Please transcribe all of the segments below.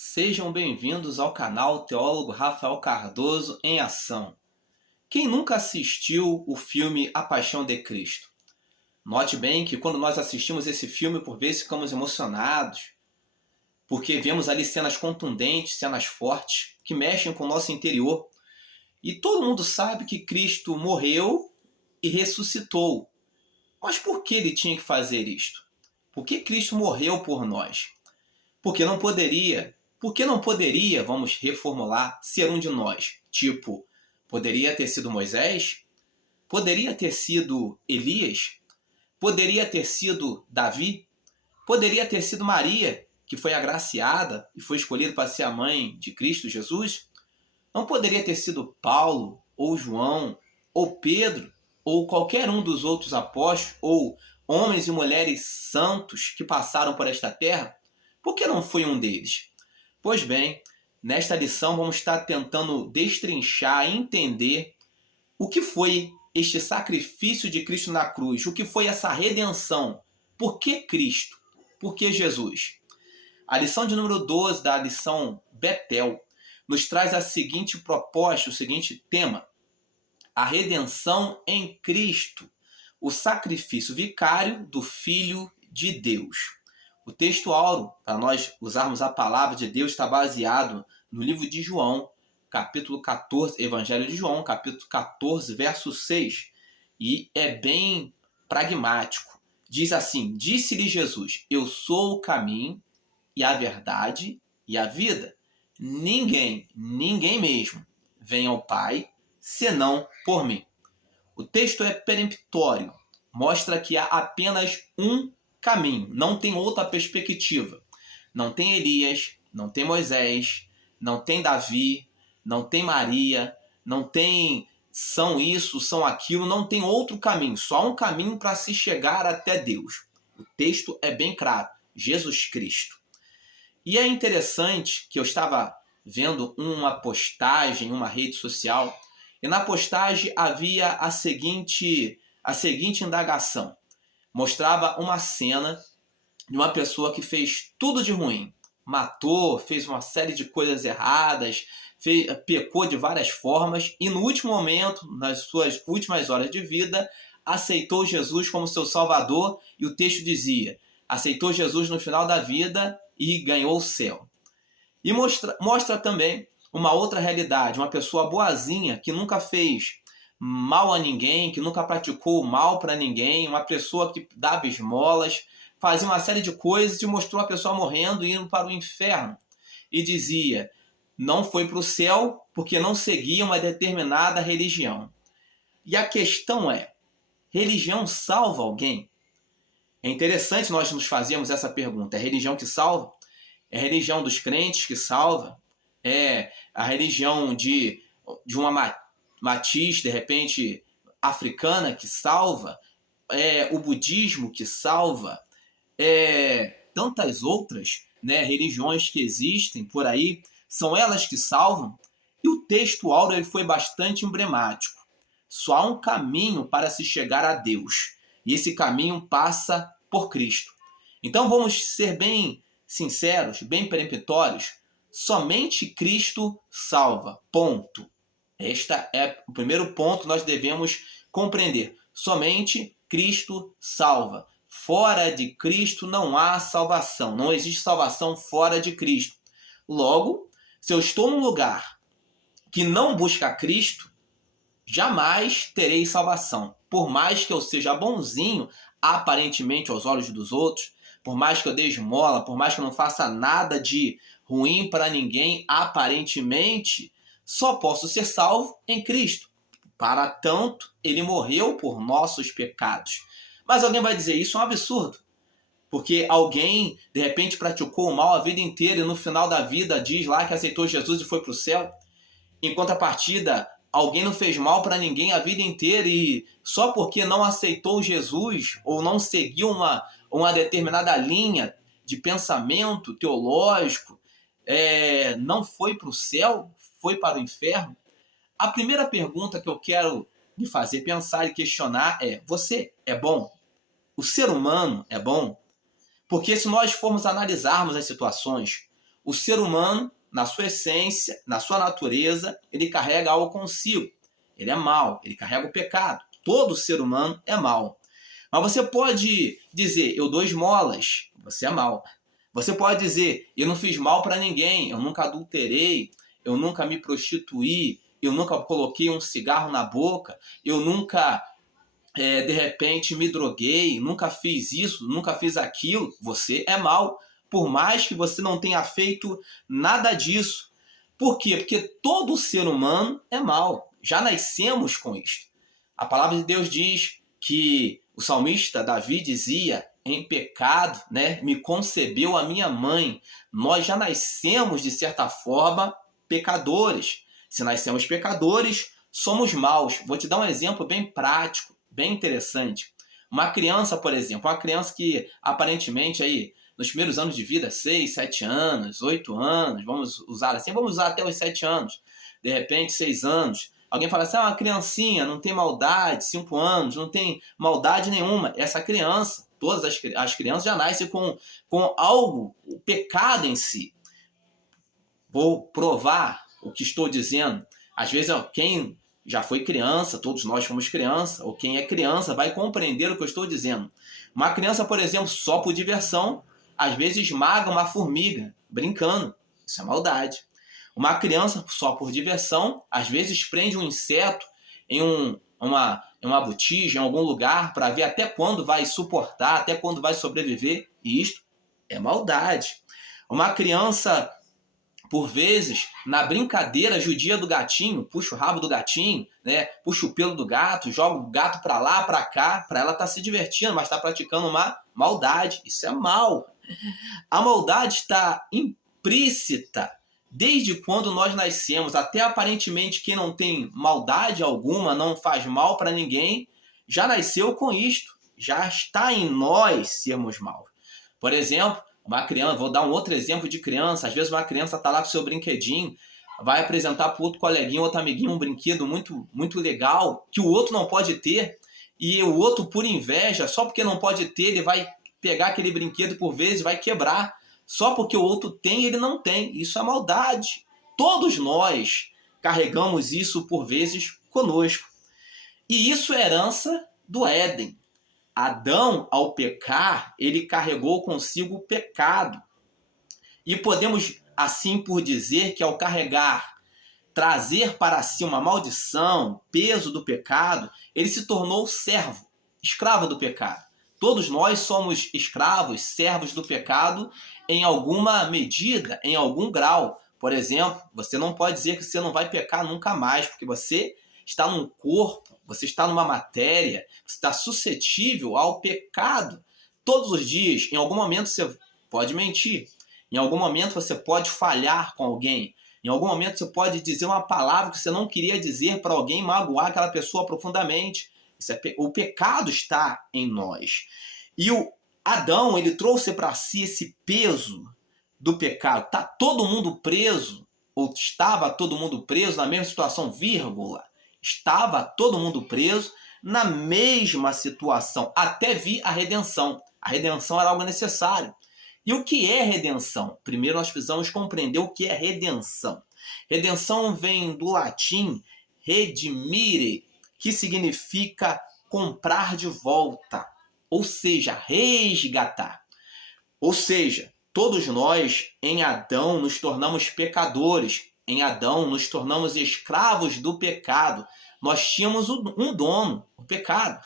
Sejam bem-vindos ao canal Teólogo Rafael Cardoso em Ação. Quem nunca assistiu o filme A Paixão de Cristo? Note bem que quando nós assistimos esse filme, por vezes ficamos emocionados, porque vemos ali cenas contundentes, cenas fortes, que mexem com o nosso interior. E todo mundo sabe que Cristo morreu e ressuscitou. Mas por que ele tinha que fazer isto? Por que Cristo morreu por nós? Porque não poderia, vamos reformular, ser um de nós? Tipo, poderia ter sido Moisés? Poderia ter sido Elias? Poderia ter sido Davi? Poderia ter sido Maria, que foi agraciada e foi escolhida para ser a mãe de Cristo Jesus? Não poderia ter sido Paulo, ou João, ou Pedro, ou qualquer um dos outros apóstolos, ou homens e mulheres santos que passaram por esta terra? Por que não foi um deles? Pois bem, nesta lição vamos estar tentando destrinchar e entender o que foi este sacrifício de Cristo na cruz, o que foi essa redenção. Por que Cristo? Por que Jesus? A lição de número 12 da lição Betel nos traz a seguinte proposta, o seguinte tema: a redenção em Cristo, o sacrifício vicário do Filho de Deus. O texto áureo, para nós usarmos a palavra de Deus, está baseado no livro de João, capítulo 14, Evangelho de João, capítulo 14, verso 6. E é bem pragmático. Diz assim: disse-lhe Jesus, eu sou o caminho e a verdade e a vida. Ninguém mesmo, vem ao Pai, senão por mim. O texto é peremptório, mostra que há apenas um caminho, não tem outra perspectiva. Não tem Elias, não tem Moisés, não tem Davi, não tem Maria, não tem são isso, são aquilo, não tem outro caminho, só um caminho para se chegar até Deus. O texto é bem claro, Jesus Cristo. E é interessante que eu estava vendo uma postagem em uma rede social, e na postagem havia a seguinte indagação. Mostrava uma cena de uma pessoa que fez tudo de ruim. Matou, fez uma série de coisas erradas, pecou de várias formas e no último momento, nas suas últimas horas de vida, aceitou Jesus como seu Salvador e o texto dizia: aceitou Jesus no final da vida e ganhou o céu. E mostra também uma outra realidade, uma pessoa boazinha que nunca fez mal a ninguém, que nunca praticou mal para ninguém, uma pessoa que dava esmolas, fazia uma série de coisas e mostrou a pessoa morrendo e indo para o inferno. E dizia, não foi para o céu porque não seguia uma determinada religião. E a questão é, religião salva alguém? É interessante nós nos fazermos essa pergunta. É a religião que salva? É a religião dos crentes que salva? É a religião de uma matiz, de repente, africana que salva? É o budismo que salva? Tantas outras, né, religiões que existem por aí, são elas que salvam? E o texto áureo ele foi bastante emblemático. Só há um caminho para se chegar a Deus. E esse caminho passa por Cristo. Então vamos ser bem sinceros, bem peremptórios. Somente Cristo salva. Ponto. Este é o primeiro ponto que nós devemos compreender. Somente Cristo salva. Fora de Cristo não há salvação. Não existe salvação fora de Cristo. Logo, se eu estou num lugar que não busca Cristo, jamais terei salvação. Por mais que eu seja bonzinho, aparentemente aos olhos dos outros, por mais que eu dê esmola, por mais que eu não faça nada de ruim para ninguém, aparentemente, só posso ser salvo em Cristo. Para tanto, ele morreu por nossos pecados. Mas alguém vai dizer, isso é um absurdo. Porque alguém, de repente, praticou o mal a vida inteira e no final da vida diz lá que aceitou Jesus e foi para o céu. Em contrapartida, alguém não fez mal para ninguém a vida inteira e só porque não aceitou Jesus ou não seguiu uma determinada linha de pensamento teológico, não foi para o céu, foi para o inferno. A primeira pergunta que eu quero lhe fazer pensar e questionar é: você é bom? O ser humano é bom? Porque se nós formos analisarmos as situações, o ser humano, na sua essência, na sua natureza, ele carrega algo consigo. Ele é mau, ele carrega o pecado. Todo ser humano é mau. Mas você pode dizer, eu dou esmolas, você é mau. Você pode dizer, eu não fiz mal para ninguém, eu nunca adulterei, eu nunca me prostituí, eu nunca coloquei um cigarro na boca, eu nunca, de repente, me droguei, nunca fiz isso, nunca fiz aquilo. Você é mau, por mais que você não tenha feito nada disso. Por quê? Porque todo ser humano é mau. Já nascemos com isto. A palavra de Deus diz que o salmista Davi dizia, em pecado, né, me concebeu a minha mãe. Nós já nascemos, de certa forma, pecadores. Se nascemos pecadores, somos maus. Vou te dar um exemplo bem prático, bem interessante. Uma criança, por exemplo, uma criança que aparentemente aí, nos primeiros anos de vida, 6, 7 anos, 8 anos, vamos usar assim, vamos usar até os 7 anos, de repente 6 anos. Alguém fala assim, uma criancinha, não tem maldade, 5 anos, não tem maldade nenhuma. Essa criança, todas as crianças já nascem com algo, o pecado em si. Vou provar o que estou dizendo. Às vezes, quem já foi criança, todos nós fomos criança, ou quem é criança vai compreender o que eu estou dizendo. Uma criança, por exemplo, só por diversão, às vezes esmaga uma formiga, brincando. Isso é maldade. Uma criança, só por diversão, às vezes prende um inseto em uma botija, em algum lugar, para ver até quando vai suportar, até quando vai sobreviver. E isto é maldade. Uma criança, por vezes, na brincadeira judia do gatinho, puxa o rabo do gatinho, né? Puxa o pelo do gato, joga o gato para lá, para cá, para ela estar se divertindo, mas está praticando uma maldade. Isso é mal. A maldade está implícita desde quando nós nascemos. Até aparentemente quem não tem maldade alguma, não faz mal para ninguém, já nasceu com isto. Já está em nós sermos maus. Por exemplo, uma criança, vou dar um outro exemplo de criança. Às vezes uma criança está lá com seu brinquedinho, vai apresentar para outro coleguinha, outro amiguinho, um brinquedo muito, muito legal, que o outro não pode ter, e o outro, por inveja, só porque não pode ter, ele vai pegar aquele brinquedo, por vezes vai quebrar. Só porque o outro tem, ele não tem. Isso é maldade. Todos nós carregamos isso, por vezes, conosco. E isso é herança do Éden. Adão, ao pecar, ele carregou consigo o pecado. E podemos, assim por dizer, que ao carregar, trazer para si uma maldição, peso do pecado, ele se tornou servo, escravo do pecado. Todos nós somos escravos, servos do pecado em alguma medida, em algum grau. Por exemplo, você não pode dizer que você não vai pecar nunca mais, porque você está num corpo, você está numa matéria, você está suscetível ao pecado. Todos os dias, em algum momento você pode mentir, em algum momento você pode falhar com alguém, em algum momento você pode dizer uma palavra que você não queria dizer para alguém, magoar aquela pessoa profundamente. O pecado está em nós. E o Adão, ele trouxe para si esse peso do pecado. Está todo mundo preso, ou estava todo mundo preso na mesma situação, vírgula. Estava todo mundo preso na mesma situação, até vir a redenção. A redenção era algo necessário. E o que é redenção? Primeiro nós precisamos compreender o que é redenção. Redenção vem do latim redimire, que significa comprar de volta, ou seja, resgatar. Ou seja, todos nós em Adão nos tornamos pecadores, em Adão nos tornamos escravos do pecado. Nós tínhamos um dono, o pecado.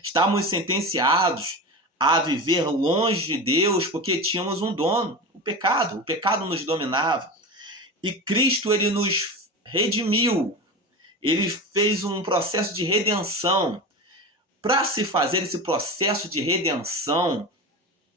Estávamos sentenciados a viver longe de Deus porque tínhamos um dono, o pecado. O pecado nos dominava. E Cristo, ele nos redimiu. Ele fez um processo de redenção. Para se fazer esse processo de redenção,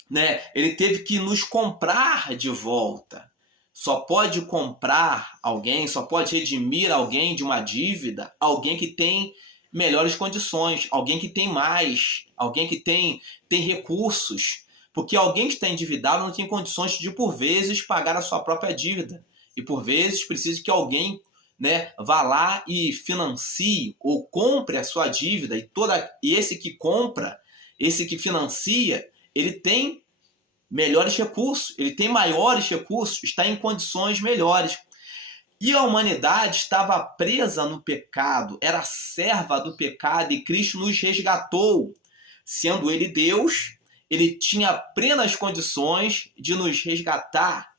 né, ele teve que nos comprar de volta. Só pode comprar alguém, só pode redimir alguém de uma dívida, alguém que tem melhores condições, alguém que tem mais, alguém que tem recursos. Porque alguém que está endividado não tem condições de, por vezes, pagar a sua própria dívida. E, por vezes, precisa que alguém, né, vá lá e financie ou compre a sua dívida. E esse que compra, esse que financia, ele tem melhores recursos, ele tem maiores recursos, está em condições melhores. E a humanidade estava presa no pecado, era serva do pecado, e Cristo nos resgatou. Sendo ele Deus, ele tinha plenas condições de nos resgatar,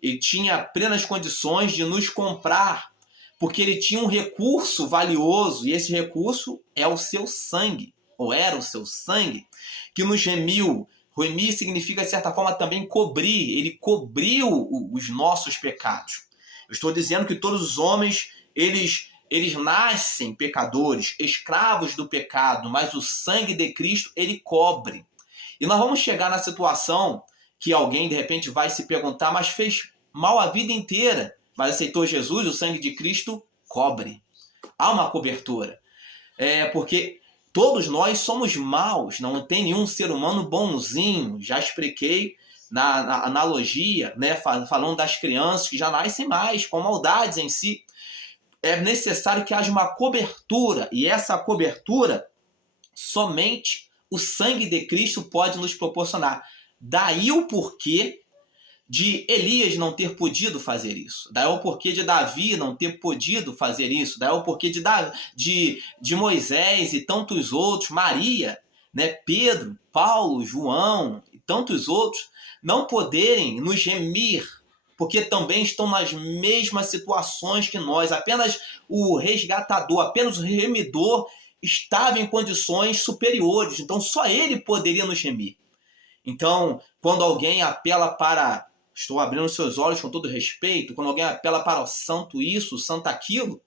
ele tinha plenas condições de nos comprar, porque ele tinha um recurso valioso, e esse recurso é o seu sangue, ou era o seu sangue, que nos remiu. Remir significa, de certa forma, também cobrir. Ele cobriu os nossos pecados. Eu estou dizendo que todos os homens, eles nascem pecadores, escravos do pecado, mas o sangue de Cristo, ele cobre. E nós vamos chegar na situação que alguém, de repente, vai se perguntar, mas fez mal a vida inteira, mas aceitou Jesus, o sangue de Cristo cobre. Há uma cobertura. Porque todos nós somos maus, não tem nenhum ser humano bonzinho. Já expliquei na analogia, né, falando das crianças que já nascem mais, com maldades em si. É necessário que haja uma cobertura, e essa cobertura somente o sangue de Cristo pode nos proporcionar. Daí o porquê de Elias não ter podido fazer isso. Daí o porquê de Davi não ter podido fazer isso. Daí o porquê de Moisés e tantos outros, Maria, né, Pedro, Paulo, João e tantos outros, não poderem nos remir, porque também estão nas mesmas situações que nós. Apenas o resgatador, apenas o remidor estava em condições superiores. Então só ele poderia nos remir. Então, quando alguém apela para... Estou abrindo seus olhos com todo respeito. Quando alguém apela para o santo isso, o santo aquilo,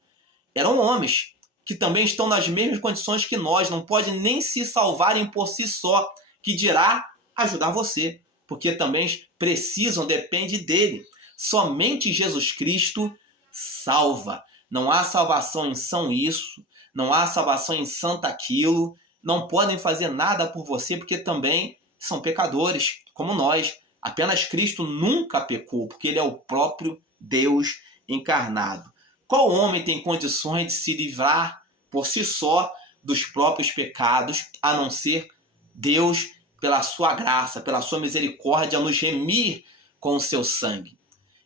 eram homens que também estão nas mesmas condições que nós. Não podem nem se salvarem por si só, que dirá ajudar você. Porque também precisam, depende dele. Somente Jesus Cristo salva. Não há salvação em São isso, não há salvação em santo aquilo. Não podem fazer nada por você, porque também são pecadores, como nós. Apenas Cristo nunca pecou, porque ele é o próprio Deus encarnado. Qual homem tem condições de se livrar por si só dos próprios pecados, a não ser Deus, pela sua graça, pela sua misericórdia, nos remir com o seu sangue?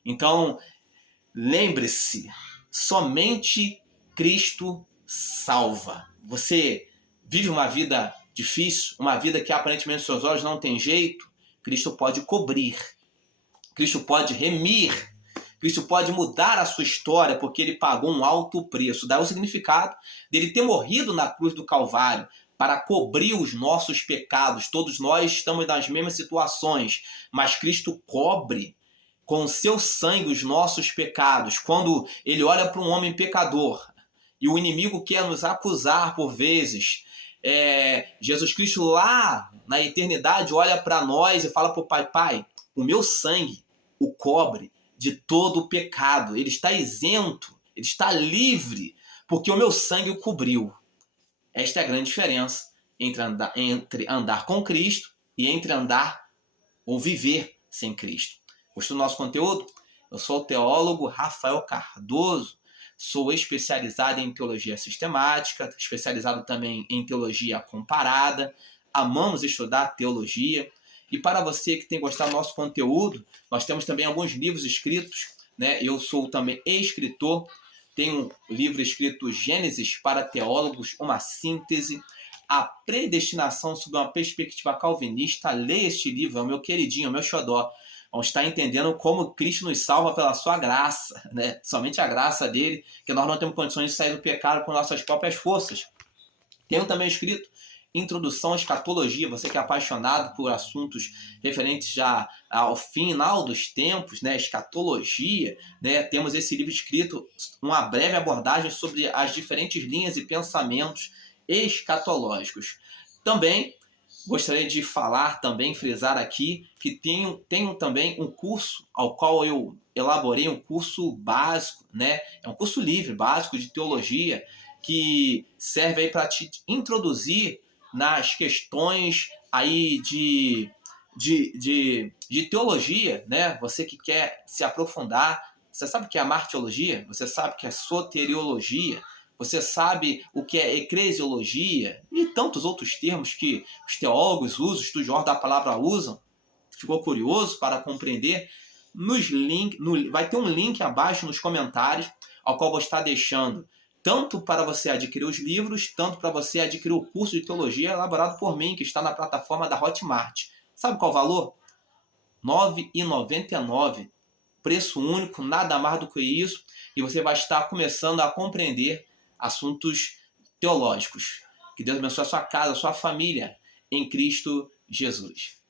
Então, lembre-se, somente Cristo salva. Você vive uma vida difícil, uma vida que aparentemente aos seus olhos não tem jeito, Cristo pode cobrir, Cristo pode remir, Cristo pode mudar a sua história, porque ele pagou um alto preço. Daí o significado dele ter morrido na cruz do Calvário para cobrir os nossos pecados. Todos nós estamos nas mesmas situações, mas Cristo cobre com o seu sangue os nossos pecados. Quando ele olha para um homem pecador e o inimigo quer nos acusar por vezes, Jesus Cristo lá na eternidade olha para nós e fala para o Pai: Pai, o meu sangue o cobre de todo o pecado. Ele está isento, ele está livre, porque o meu sangue o cobriu. Esta é a grande diferença entre andar com Cristo e entre andar ou viver sem Cristo. Gostou do nosso conteúdo? Eu sou o teólogo Rafael Cardoso. Sou especializado em teologia sistemática, especializado também em teologia comparada. Amamos estudar teologia. E para você que tem gostado do nosso conteúdo, nós temos também alguns livros escritos, né? Eu sou também escritor. Tenho um livro escrito Gênesis para Teólogos, uma síntese. A predestinação sob uma perspectiva calvinista. Leia este livro, é o meu queridinho, é o meu xodó. Vamos estar entendendo como Cristo nos salva pela sua graça, né? Somente a graça dele, que nós não temos condições de sair do pecado com nossas próprias forças. Tenho também escrito Introdução à Escatologia, você que é apaixonado por assuntos referentes já ao final dos tempos, né? Escatologia, né? Temos esse livro escrito, uma breve abordagem sobre as diferentes linhas e pensamentos escatológicos. Também gostaria de falar, também frisar aqui, que tenho também um curso ao qual eu elaborei, um curso básico, né? É um curso livre, básico de teologia, que serve aí para te introduzir nas questões aí de teologia, né? Você que quer se aprofundar, você sabe o que é a martiologia? Você sabe o que é soteriologia? Você sabe o que é eclesiologia e tantos outros termos que os teólogos usam, os estudiosos da palavra usam. ficou curioso para compreender, vai ter um link abaixo nos comentários, ao qual vou estar deixando tanto para você adquirir os livros, tanto para você adquirir o curso de teologia elaborado por mim, que está na plataforma da Hotmart. Sabe qual o valor? R$ 9,99. Preço único, nada mais do que isso, e você vai estar começando a compreender assuntos teológicos. Que Deus abençoe a sua casa, a sua família, em Cristo Jesus.